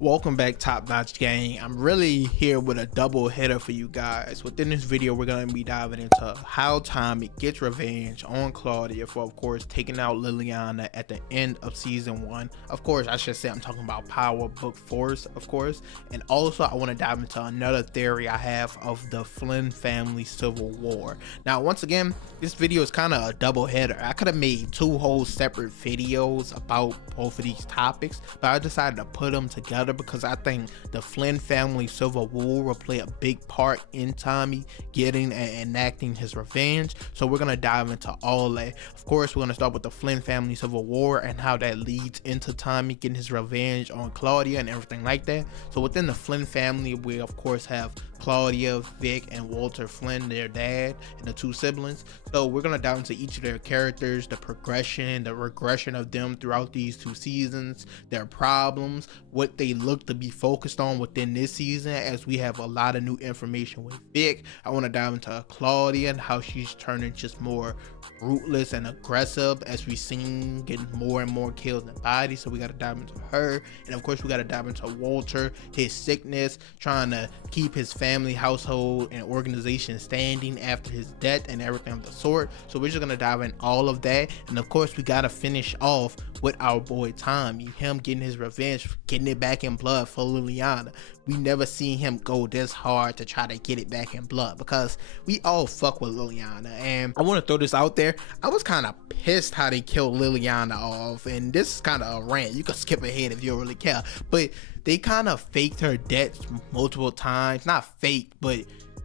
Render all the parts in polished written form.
Welcome back, Top Notch Gang. I'm really here with a double header for you guys. Within this video, we're going to be diving into how Tommy gets revenge on Claudia for, of course, taking out Liliana at the end of season 1. Of course, I should say I'm talking about Power Book Force, of course. And also, I want to dive into another theory I have of the Flynn family civil war. Now, once again, this video is kind of a double header. I could have made two whole separate videos about both of these topics, but I decided to put them together because I think the Flynn family civil war will play a big part in Tommy getting and enacting his revenge. So we're gonna dive into all that. Of course, we're gonna start with the Flynn family civil war and how that leads into Tommy getting his revenge on Claudia and everything like that. So within the Flynn family, we of course have Claudia, Vic, and Walter Flynn, their dad, and the two siblings. So we're gonna dive into each of their characters, the progression, the regression of them throughout these two seasons, their problems, what they look to be focused on within this season, as we have a lot of new information with Vic. I want to dive into Claudia and how she's turning just more ruthless and aggressive as we've seen getting more and more kills and bodies. So we got to dive into her, and of course we got to dive into Walter, his sickness, trying to keep his family, household, and organization standing after his death and everything of the sort. So we're just gonna dive in all of that, and of course we gotta finish off with our boy Tommy, him getting his revenge, getting it back in blood for Liliana. We never seen him go this hard to try to get it back in blood, because we all fuck with Liliana. And I want to throw this out there, I was kind of pissed how they killed Liliana off, and this is kind of a rant, you can skip ahead if you don't really care, but they kind of faked her death multiple times. Not fake, but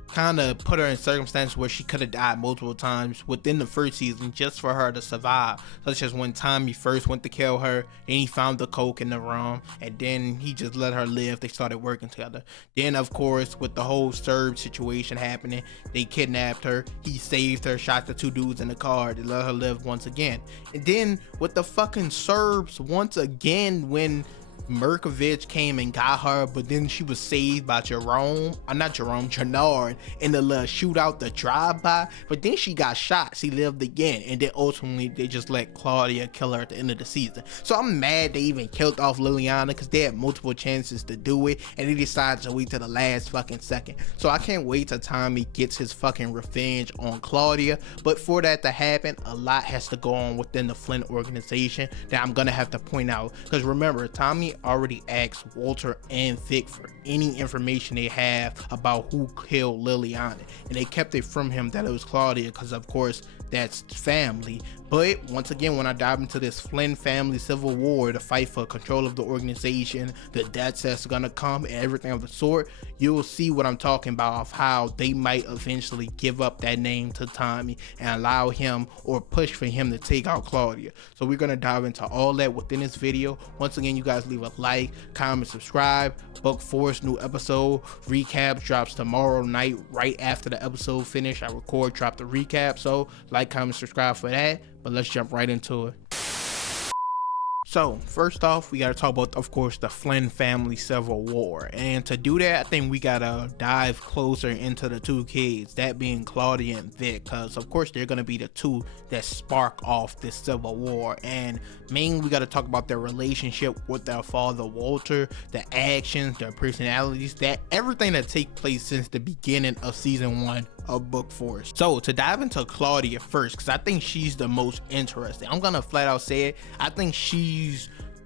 kind of put her in circumstances where she could have died multiple times within the first season just for her to survive. Such as when Tommy first went to kill her, and he found the coke in the room, and then he just let her live. They started working together. Then of course, with the whole Serb situation happening, they kidnapped her, he saved her, shot the two dudes in the car, they let her live once again. And then with the fucking Serbs, once again, when Merkovich came and got her, but then she was saved by Jerome, not Jerome, Gennard, in the little shootout, the drive-by, but then she got shot, she lived again, and then ultimately they just let Claudia kill her at the end of the season. So I'm mad they even killed off Liliana, because they had multiple chances to do it, and they decided to wait to the last fucking second. So I can't wait till Tommy gets his fucking revenge on Claudia, but for that to happen, a lot has to go on within the Flynn organization that I'm gonna have to point out, because remember, Tommy already asked Walter and Vic for any information they have about who killed Liliana, and they kept it from him that it was Claudia, because of course that's family. But once again, when I dive into this Flynn family civil war, the fight for control of the organization, the deaths that's gonna come, and everything of the sort, you'll see what I'm talking about, of how they might eventually give up that name to Tommy and allow him, or push for him, to take out Claudia. So we're gonna dive into all that within this video. Once again, you guys leave a like, comment, subscribe. Book Force new episode recap drops tomorrow night, right after the episode finish. I record, drop the recap. So like, comment, subscribe for that. But let's jump right into it. So first off, we gotta talk about, of course, the Flynn family civil war, and to do that, I think we gotta dive closer into the two kids, that being Claudia and Vic, because of course they're gonna be the two that spark off this civil war. And mainly we gotta talk about their relationship with their father Walter, the actions, their personalities, that everything that takes place since the beginning of season 1 of Book Force. So to dive into Claudia first, because I think she's the most interesting, I'm gonna flat out say it, I think she's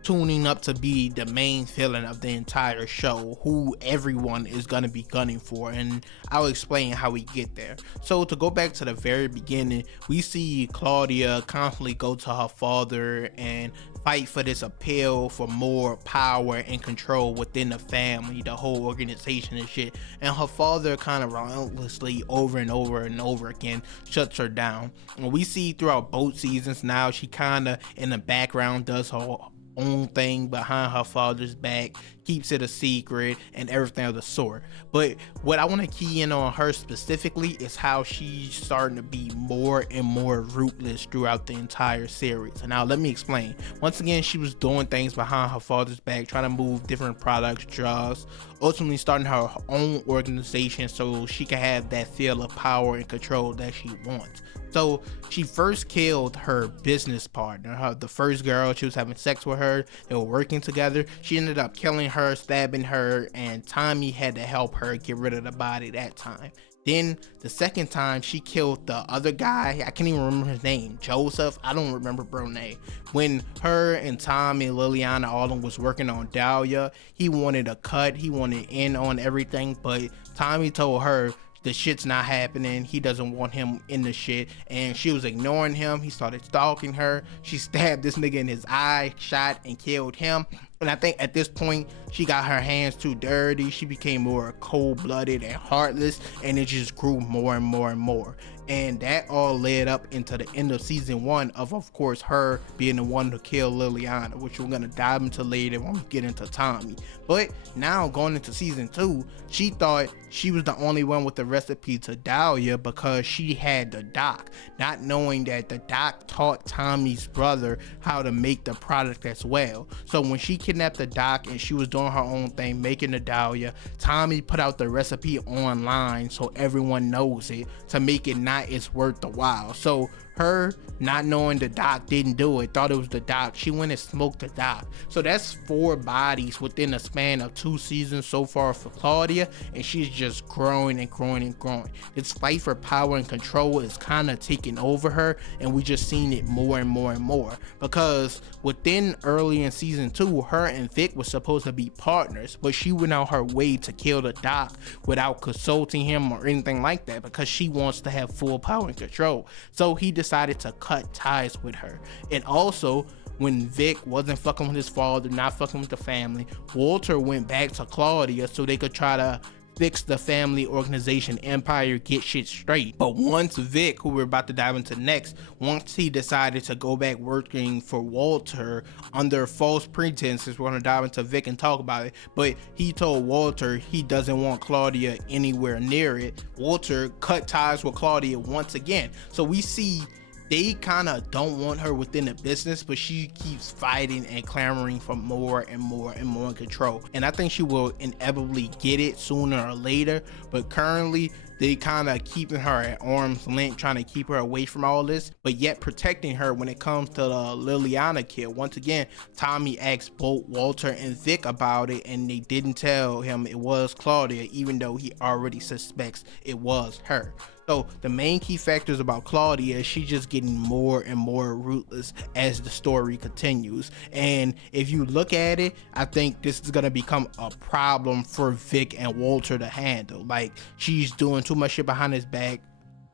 tuning up to be the main villain of the entire show, who everyone is gonna be gunning for, and I'll explain how we get there. So to go back to the very beginning, we see Claudia constantly go to her father and fight for this appeal for more power and control within the family, the whole organization and shit, and her father kind of relentlessly over and over and over again shuts her down. And we see throughout both seasons now, she kind of in the background does her own thing behind her father's back, keeps it a secret and everything of the sort. But what I want to key in on her specifically is how she's starting to be more and more ruthless throughout the entire series. And now let me explain. Once again, she was doing things behind her father's back, trying to move different products, drugs, ultimately starting her own organization so she can have that feel of power and control that she wants. So she first killed her business partner, the first girl. She was having sex with her, they were working together. She ended up killing her, stabbing her, and Tommy had to help her get rid of the body that time. Then the second time she killed the other guy, I can't even remember his name, Joseph, I don't remember bro name. When her and Tom and Liliana all was working on Dahlia, he wanted a cut, he wanted in on everything, but Tommy told her the shit's not happening, he doesn't want him in the shit, and she was ignoring him. He started stalking her, she stabbed this nigga in his eye, shot and killed him. And I think at this point she got her hands too dirty, she became more cold-blooded and heartless, and it just grew more and more and more. And that all led up into the end of season 1 of course her being the one to kill Liliana, which we're gonna dive into later when we get into Tommy. But now going into season 2, she thought she was the only one with the recipe to Dahlia because she had the doc, not knowing that the doc taught Tommy's brother how to make the product as well. So when she kidnapped the doc and she was doing her own thing making the Dahlia, Tommy put out the recipe online so everyone knows it, to make it not it's worth the while. So her not knowing the doc didn't do it, thought it was the doc, she went and smoked the doc. So that's 4 bodies within a span of 2 seasons so far for Claudia, and she's just growing and growing and growing. This fight for power and control is kind of taking over her, and we just seen it more and more and more, because within early in season 2 her and Vic was supposed to be partners, but she went out her way to kill the doc without consulting him or anything like that, because she wants to have full power and control. So he decided to cut ties with her. And also when Vic wasn't fucking with his father, not fucking with the family, Walter went back to Claudia so they could try to fix the family organization empire, get shit straight. But once Vic, who we're about to dive into next, once he decided to go back working for Walter under false pretenses, we're gonna dive into Vic and talk about it, but he told Walter he doesn't want Claudia anywhere near it. Walter cut ties with Claudia once again. So we see they kind of don't want her within the business, but she keeps fighting and clamoring for more and more and more control. And I think she will inevitably get it sooner or later, but currently they kind of keeping her at arm's length, trying to keep her away from all this, but yet protecting her when it comes to the Liliana kill. Once again, Tommy asked both Walter and Vic about it, and they didn't tell him it was Claudia, even though he already suspects it was her. So the main key factors about Claudia is she's just getting more and more ruthless as the story continues. And if you look at it, I think this is gonna become a problem for Vic and Walter to handle. Like, she's doing too much shit behind his back,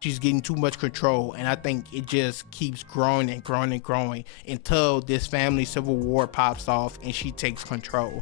she's getting too much control, and I think it just keeps growing and growing and growing until this family civil war pops off and she takes control.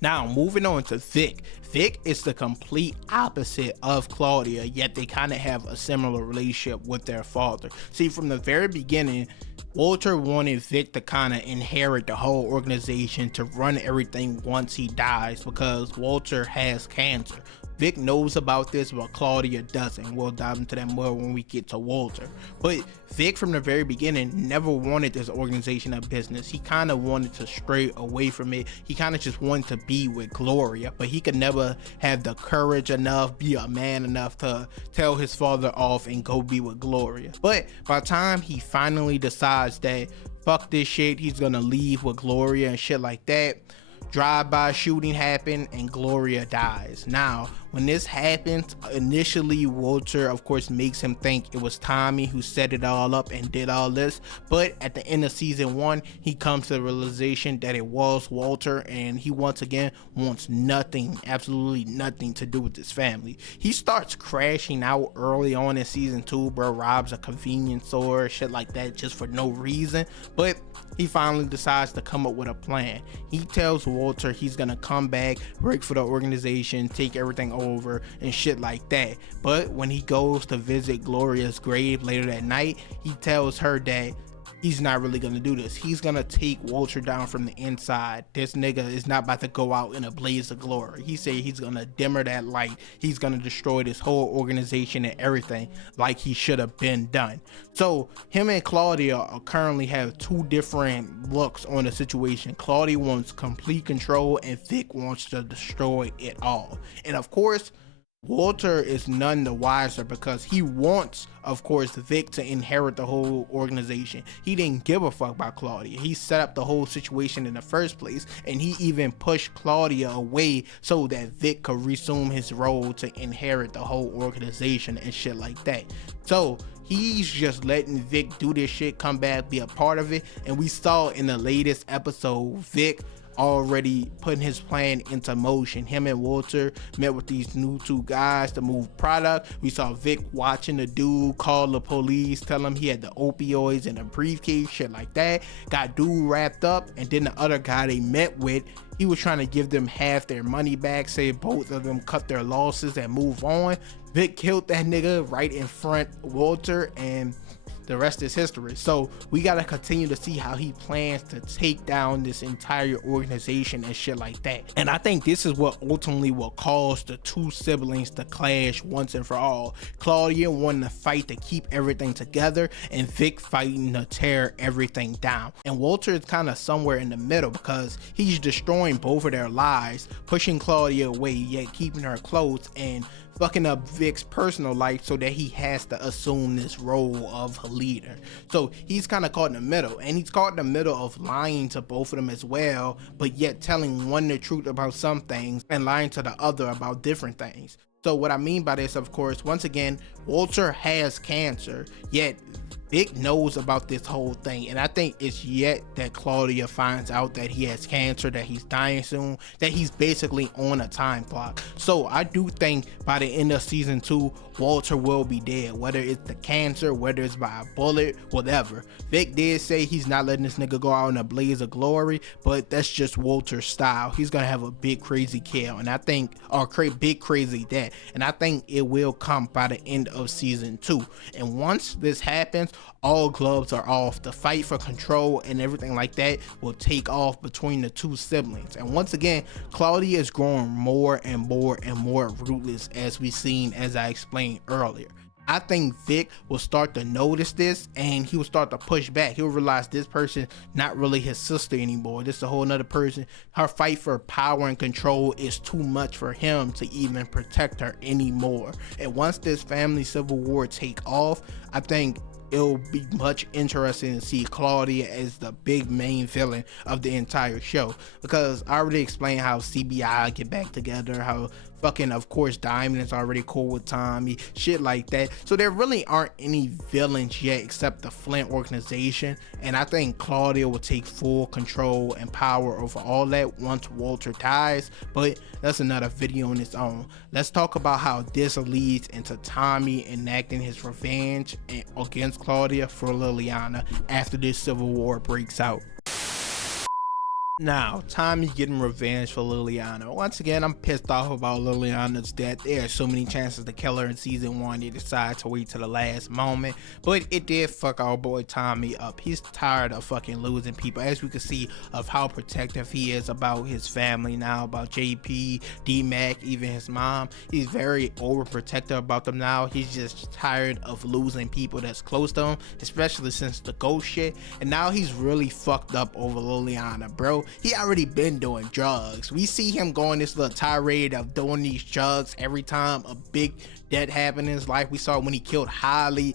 Now moving on to Vic. Vic is the complete opposite of Claudia, yet they kind of have a similar relationship with their father. See, from the very beginning, Walter wanted Vic to kind of inherit the whole organization, to run everything once he dies, because Walter has cancer. Vic knows about this, but Claudia doesn't. We'll dive into that more when we get to Walter. But Vic from the very beginning never wanted this organization of business. He kind of wanted to stray away from it. He kind of just wanted to be with Gloria, but he could never have the courage enough, be a man enough to tell his father off and go be with Gloria. But by the time he finally decides that fuck this shit, he's gonna leave with Gloria and shit like that, drive-by shooting happened and Gloria dies. Now when this happens, initially Walter of course makes him think it was Tommy who set it all up and did all this, but at the end of season 1 he comes to the realization that it was Walter, and he once again wants nothing, absolutely nothing to do with his family. He starts crashing out early on in season 2, bro, robs a convenience store, shit like that, just for no reason. But he finally decides to come up with a plan. He tells Walter he's gonna come back, work for the organization, take everything over and shit like that. But when he goes to visit Gloria's grave later that night, he tells her that he's not really gonna do this. He's gonna take Walter down from the inside. This nigga is not about to go out in a blaze of glory. He said he's gonna dimmer that light. He's gonna destroy this whole organization and everything like he should have been done. So him and Claudia currently have 2 different looks on the situation. Claudia wants complete control and Vic wants to destroy it all. And of course, Walter is none the wiser because he wants, of course, Vic to inherit the whole organization. He didn't give a fuck about Claudia. He set up the whole situation in the first place, and he even pushed Claudia away so that Vic could resume his role to inherit the whole organization and shit like that. So he's just letting Vic do this shit, come back, be a part of it. And we saw in the latest episode, Vic already putting his plan into motion. Him and Walter met with these new two guys to move product. We saw Vic watching the dude call the police, tell him he had the opioids in a briefcase, shit like that. Got dude wrapped up, and then the other guy they met with, he was trying to give them half their money back, say both of them cut their losses and move on. Vic killed that nigga right in front of Walter, and the rest is history. So we gotta continue to see how he plans to take down this entire organization and shit like that. And I think this is what ultimately will cause the two siblings to clash once and for all. Claudia wanting to fight to keep everything together, and Vic fighting to tear everything down. And Walter is kind of somewhere in the middle because he's destroying both of their lives, pushing Claudia away yet keeping her close, and fucking up Vic's personal life so that he has to assume this role of a leader. So he's kind of caught in the middle, and he's caught in the middle of lying to both of them as well, but yet telling one the truth about some things and lying to the other about different things. So what I mean by this, of course, once again, Walter has cancer, yet Vic knows about this whole thing, and I think it's yet that Claudia finds out that he has cancer, that he's dying soon, that he's basically on a time clock. So I do think by the end of season 2, Walter will be dead, whether it's the cancer, whether it's by a bullet, whatever. Vic did say he's not letting this nigga go out in a blaze of glory, but that's just Walter's style. He's gonna have a big crazy kill, and I think, or big crazy death, and I think it will come by the end of season 2. And once this happens, all gloves are off. The fight for control and everything like that will take off between the two siblings. And once again, Claudia is growing more and more and more ruthless, as we seen, as I explained earlier. I think Vic will start to notice this, and he will start to push back. He'll realize this person not really his sister anymore. This is a whole nother person. Her fight for power and control is too much for him to even protect her anymore. And once this family civil war take off, I think it'll be much interesting to see Claudia as the big main villain of the entire show, because I already explained how CBI get back together, how fucking, of course, Diamond is already cool with Tommy, shit like that. So there really aren't any villains yet except the Flynn organization, and I think Claudia will take full control and power over all that once Walter dies, but that's another video on its own. Let's talk about how this leads into Tommy enacting his revenge against Claudia for Liliana after this civil war breaks out. Now, Tommy getting revenge for Liliana. Once again, I'm pissed off about Liliana's death. There are so many chances to kill her in season 1. They decide to wait to the last moment, but it did fuck our boy Tommy up. He's tired of fucking losing people, as we can see of how protective he is about his family now, about JP, D-Mac, even his mom. He's very overprotective about them now. He's just tired of losing people that's close to him, especially since the ghost shit, and now he's really fucked up over Liliana, bro. He already been doing drugs. We see him going this little tirade of doing these drugs every time a big death happened in his life. We saw when he killed Holly,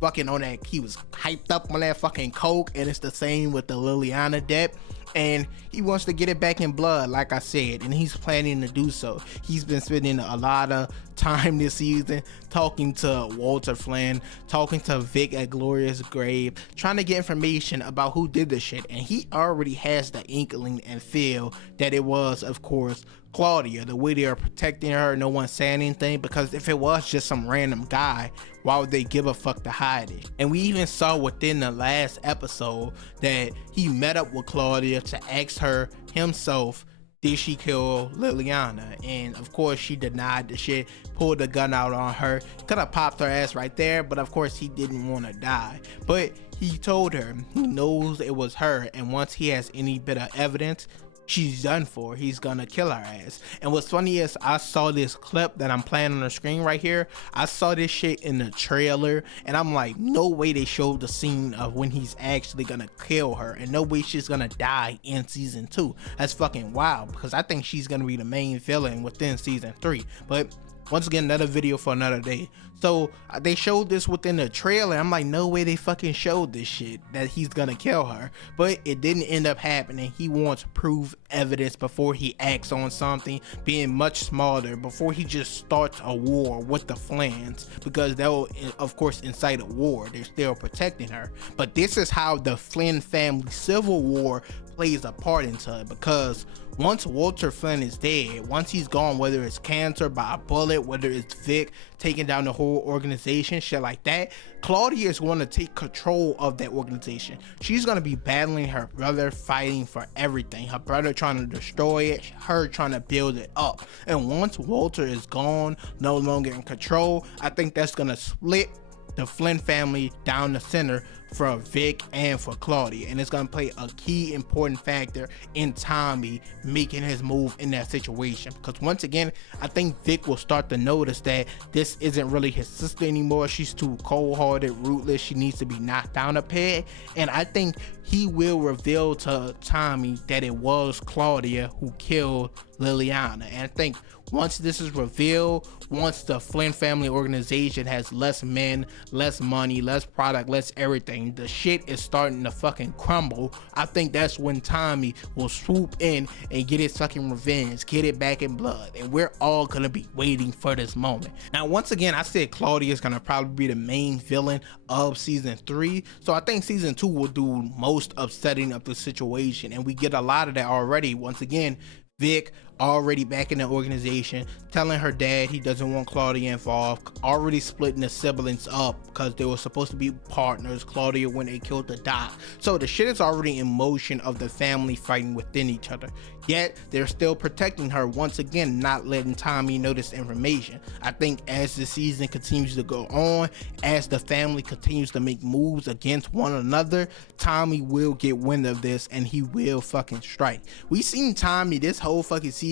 fucking on that, he was hyped up on that fucking coke, and it's the same with the Liliana death. And he wants to get it back in blood, like I said, and he's planning to do so. He's been spending a lot of time this season talking to Walter Flynn, talking to Vic at Gloria's grave, trying to get information about who did this shit, and he already has the inkling and feel that it was, of course, Claudia. The way they are protecting her, no one saying anything, because if it was just some random guy, why would they give a fuck to hide it? And we even saw within the last episode that he met up with Claudia to ask her himself, did she kill Liliana? And of course she denied the shit, pulled the gun out on her, could have popped her ass right there, but of course he didn't want to die. But he told her he knows it was her, and once he has any bit of evidence, she's done for. He's gonna kill her ass. And what's funny is I saw this clip that I'm playing on the screen right here. I saw this shit in the trailer, and I'm like, no way they showed the scene of when he's actually gonna kill her, and no way she's gonna die in season 2. That's fucking wild, because I think she's gonna be the main villain within season 3. But Once again, another video for another day. So they showed this within the trailer. I'm like, no way they fucking showed this shit, that he's gonna kill her. But it didn't end up happening. He wants proof evidence before he acts on something, being much smarter, before he just starts a war with the Flynn's, because they'll of course incite a war. They're still protecting her. But this is how the Flynn family civil war plays a part into it, because once Walter Flynn is dead, once he's gone, whether it's cancer, by a bullet, whether it's Vic taking down the whole organization, shit like that, Claudia is going to take control of that organization. She's going to be battling her brother, fighting for everything. Her brother trying to destroy it, her trying to build it up. And once Walter is gone, no longer in control, I think that's going to split the Flynn family down the center for Vic and for Claudia, and it's gonna play a key important factor in Tommy making his move in that situation. Because once again, I think Vic will start to notice that this isn't really his sister anymore. She's too cold-hearted, ruthless. She needs to be knocked down a peg, and I think he will reveal to Tommy that it was Claudia who killed Liliana. And I think once this is revealed, once the Flynn family organization has less men, less money, less product, less everything, the shit is starting to fucking crumble. I think that's when Tommy will swoop in and get his fucking revenge, get it back in blood, and we're all gonna be waiting for this moment. Now, once again, I said Claudia is gonna probably be the main villain of season 3, so I think season 2 will do most of setting up the situation, and we get a lot of that already. Once again, Vic already back in the organization, telling her dad he doesn't want Claudia involved, already splitting the siblings up because they were supposed to be partners, Claudia when they killed the doc. So the shit is already in motion of the family fighting within each other, yet they're still protecting her, once again not letting Tommy know this information. I think as the season continues to go on, as the family continues to make moves against one another, Tommy will get wind of this and he will fucking strike. We seen Tommy this whole fucking season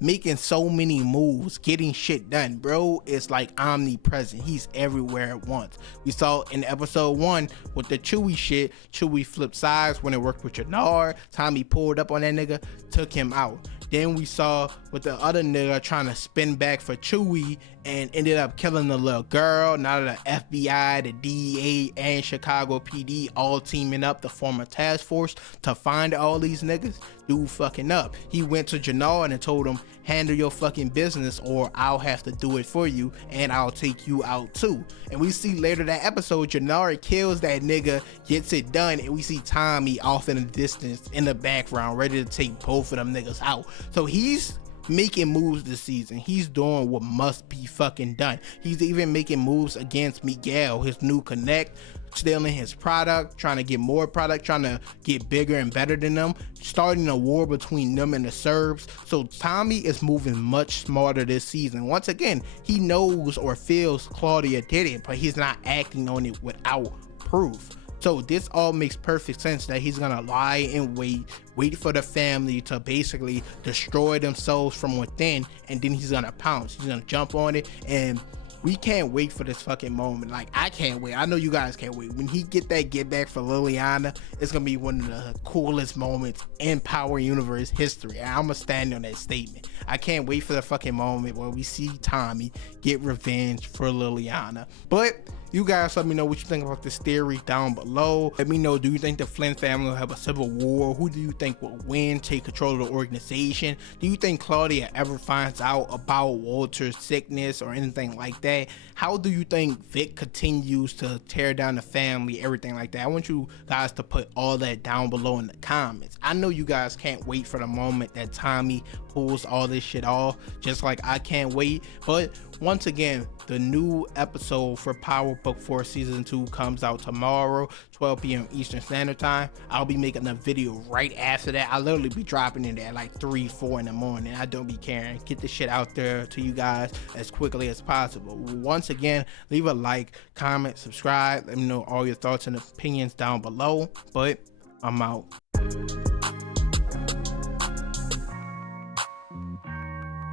making so many moves, getting shit done. Bro, it's like omnipresent. He's everywhere at once. We saw in episode 1 with the Chewie shit, Chewie flipped sides when it worked with Jannard. Tommy pulled up on that nigga, took him out. Then we saw with the other nigga trying to spin back for Chewie and ended up killing the little girl. Now the FBI, the DEA, and Chicago PD all teaming up to form a task force to find all these niggas. Dude fucking up. He went to Jannard and told him, handle your fucking business or I'll have to do it for you and I'll take you out too. And we see later that episode, Jannard kills that nigga, gets it done, and we see Tommy off in the distance in the background ready to take both of them niggas out. So he's making moves this season. He's doing what must be fucking done. He's even making moves against Miguel, his new connect, stealing his product, trying to get more product, trying to get bigger and better than them, starting a war between them and the Serbs. So Tommy is moving much smarter this season. Once again, he knows or feels Claudia did it, but he's not acting on it without proof. So this all makes perfect sense that he's gonna lie and wait for the family to basically destroy themselves from within, and then he's gonna pounce. He's gonna jump on it, and we can't wait for this fucking moment. Like, I can't wait. I know you guys can't wait. When he get back for Liliana, it's gonna be one of the coolest moments in Power Universe history. And I'm gonna stand on that statement. I can't wait for the fucking moment where we see Tommy get revenge for Liliana. But you guys let me know what you think about this theory down below. Let me know, do you think the Flynn family will have a civil war? Who do you think will win, take control of the organization? Do you think Claudia ever finds out about Walter's sickness or anything like that? How do you think Vic continues to tear down the family, everything like that? I want you guys to put all that down below in the comments. I know you guys can't wait for the moment that Tommy pulls all this shit off, just like I can't wait. But once again, the new episode for Power Book 4 Season 2 comes out tomorrow, 12 p.m. Eastern Standard Time. I'll be making a video right after that. I'll literally be dropping it at like 3, 4 in the morning. I don't be caring. Get this shit out there to you guys as quickly as possible. Once again, leave a like, comment, subscribe. Let me know all your thoughts and opinions down below. But I'm out.